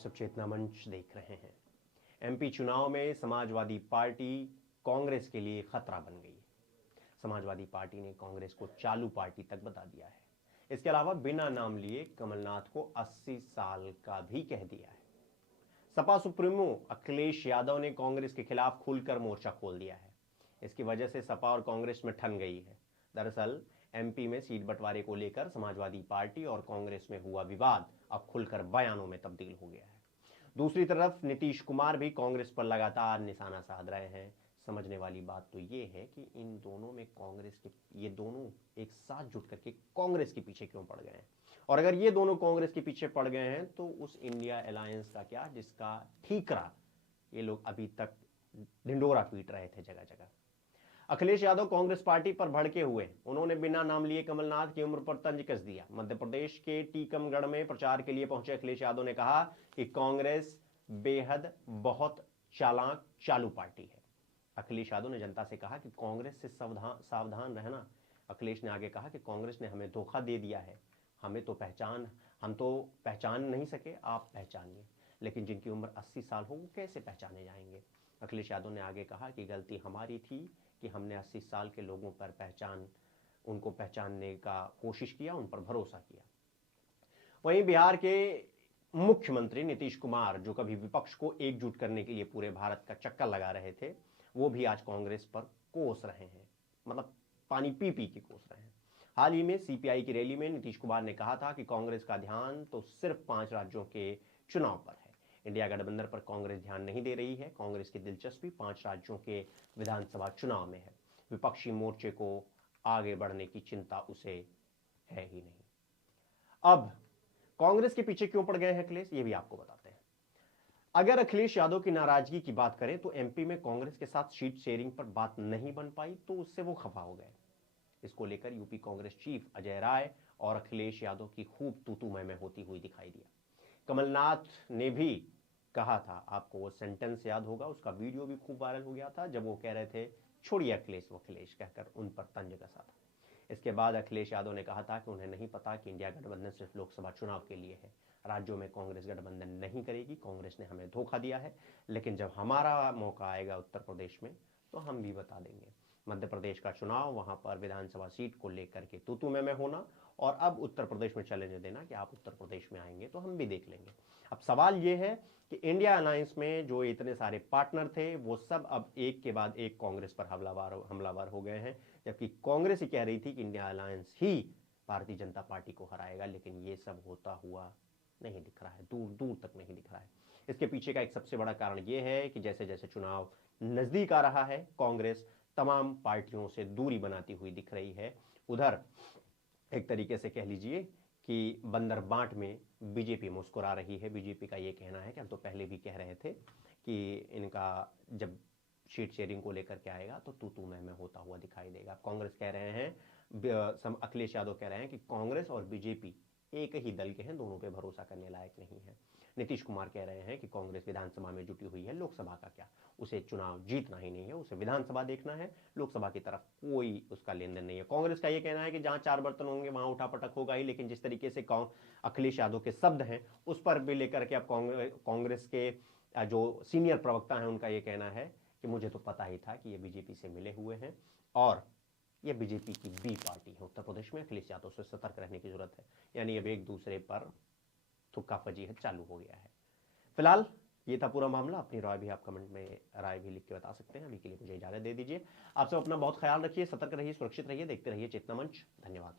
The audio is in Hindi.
सब चेतना मंच देख रहे हैं। एमपी चुनाव में समाजवादी पार्टी कांग्रेस के लिए खतरा बन गई है। समाजवादी पार्टी ने कांग्रेस को चालू पार्टी तक बता दिया है। इसके अलावा बिना नाम लिए कमलनाथ को 80 साल का भी कह दिया है। सपा सुप्रीमो अखिलेश यादव ने कांग्रेस के खिलाफ खुलकर मोर्चा खोल दिया है। इसकी वजह से सपा और कांग्रेस में ठन गई है। दरअसल एमपी में सीट बंटवारे को लेकर समाजवादी पार्टी और कांग्रेस में हुआ विवाद अब खुलकर बयानों में तब्दील हो गया है। दूसरी तरफ नीतीश कुमार भी कांग्रेस पर लगातार निशाना साध रहे हैं। समझने वाली बात तो ये है कि इन दोनों में ये दोनों एक साथ जुट करके कांग्रेस के पीछे क्यों पड़ गए हैं, और अगर ये दोनों कांग्रेस के पीछे पड़ गए हैं तो उस इंडिया अलायंस का क्या, जिसका ठीकरा ये लोग अभी तक ढिंडोरा पीट रहे थे जगह जगह। अखिलेश यादव कांग्रेस पार्टी पर भड़के हुए। उन्होंने बिना नाम लिए कमलनाथ की उम्र पर तंज कस दिया। मध्य प्रदेश के टीकमगढ़ में प्रचार के लिए पहुंचे अखिलेश यादव ने कहा कि कांग्रेस बेहद बहुत चालाक चालू पार्टी है। अखिलेश यादव ने जनता से कहा कि कांग्रेस से सावधान रहना। अखिलेश ने आगे कहा कि कांग्रेस ने हमें धोखा दे दिया है। हम तो पहचान नहीं सके, आप पहचानिए, लेकिन जिनकी उम्र 80 साल हो वो कैसे पहचाने जाएंगे। अखिलेश यादव ने आगे कहा कि गलती हमारी थी कि हमने 80 साल के लोगों पर उनको पहचानने का कोशिश किया, उन पर भरोसा किया। वहीं बिहार के मुख्यमंत्री नीतीश कुमार, जो कभी विपक्ष को एकजुट करने के लिए पूरे भारत का चक्कर लगा रहे थे, वो भी आज कांग्रेस पर कोस रहे हैं, मतलब पानी पी पी के कोस रहे हैं। हाल ही में सीपीआई की रैली में नीतीश कुमार ने कहा था कि कांग्रेस का ध्यान तो सिर्फ 5 राज्यों के चुनाव पर है। इंडिया गठबंधन पर कांग्रेस ध्यान नहीं दे रही है। कांग्रेस की दिलचस्पी 5 राज्यों के विधानसभा चुनाव में है। विपक्षी मोर्चे को आगे बढ़ने की चिंता उसे है ही नहीं। अब कांग्रेस के पीछे क्यों पड़ गए हैं अखिलेश, ये भी आपको बताते हैं। अगर अखिलेश यादव की नाराजगी की बात करें तो एमपी में कांग्रेस के साथ सीट शेयरिंग पर बात नहीं बन पाई तो उससे वो खफा हो गए। इसको लेकर यूपी कांग्रेस चीफ अजय राय और अखिलेश यादव की खूब तू मैं होती हुई दिखाई दिया। कमलनाथ ने भी कहा था, आपको वो सेंटेंस याद होगा, उसका वीडियो भी खूब वायरल हो गया था, जब वो कह रहे थे छोड़िए अखिलेश वखिलेश कहकर उन पर तंज कसा था। इसके बाद अखिलेश यादव ने कहा था कि उन्हें नहीं पता कि इंडिया गठबंधन सिर्फ लोकसभा चुनाव के लिए है। राज्यों में कांग्रेस गठबंधन नहीं करेगी। कांग्रेस ने हमें धोखा दिया है, लेकिन जब हमारा मौका आएगा उत्तर प्रदेश में तो हम भी बता देंगे। मध्य प्रदेश का चुनाव, वहां पर विधानसभा सीट को लेकर के तू में होना, और अब उत्तर प्रदेश में चलेने देना कि आप उत्तर प्रदेश में आएंगे तो हम भी देख लेंगे। अब सवाल यह है कि इंडिया अलायंस में जो इतने सारे पार्टनर थे वो सब अब एक के बाद एक कांग्रेस पर हमलावर हो गए हैं, जबकि कांग्रेस ही कह रही थी कि इंडिया अलायंस ही भारतीय जनता पार्टी को हराएगा, लेकिन ये सब होता हुआ नहीं दिख रहा है, दूर दूर तक नहीं दिख रहा है। इसके पीछे का एक सबसे बड़ा कारण यह है कि जैसे जैसे चुनाव नजदीक आ रहा है, कांग्रेस तमाम पार्टियों से दूरी बनाती हुई दिख रही है। उधर एक तरीके से कह लीजिए कि बंदर बांट में बीजेपी मुस्कुरा रही है। बीजेपी का यह कहना है कि हम तो पहले भी कह रहे थे कि इनका जब सीट शेयरिंग को लेकर के आएगा तो तू मैं होता हुआ दिखाई देगा। कांग्रेस कह रहे हैं, अखिलेश यादव कह रहे हैं कि कांग्रेस और बीजेपी एक ही दल के हैं, दोनों पे भरोसा करने लायक नहीं है। नीतीश कुमार कह रहे हैं कि कांग्रेस विधानसभा में जुटी हुई है, लोकसभा का क्या, उसे चुनाव जीतना ही नहीं है, उसे विधानसभा देखना है, लोकसभा की तरफ कोई उसका लेन देन नहीं है। कांग्रेस का यह कहना है कि जहां 4 बर्तन होंगे वहां उठापटक होगा ही, लेकिन जिस तरीके से अखिलेश यादव के शब्द हैं उस पर भी लेकर के अब कांग्रेस के जो सीनियर प्रवक्ता हैं उनका यह कहना है कि मुझे तो पता ही था कि ये बीजेपी से मिले हुए हैं और ये बीजेपी की बी पार्टी है। उत्तर प्रदेश में अखिलेश यादव से सतर्क रहने की जरूरत है, यानी अब एक दूसरे पर थुक्का फजीहत चालू हो गया है। फिलहाल ये था पूरा मामला। अपनी राय भी आप कमेंट में राय भी लिख के बता सकते हैं। अभी के लिए मुझे इजाजत दे दीजिए। आप सब अपना बहुत ख्याल रखिए, सतर्क रहिए, सुरक्षित रहिए, देखते रहिए चेतना मंच। धन्यवाद।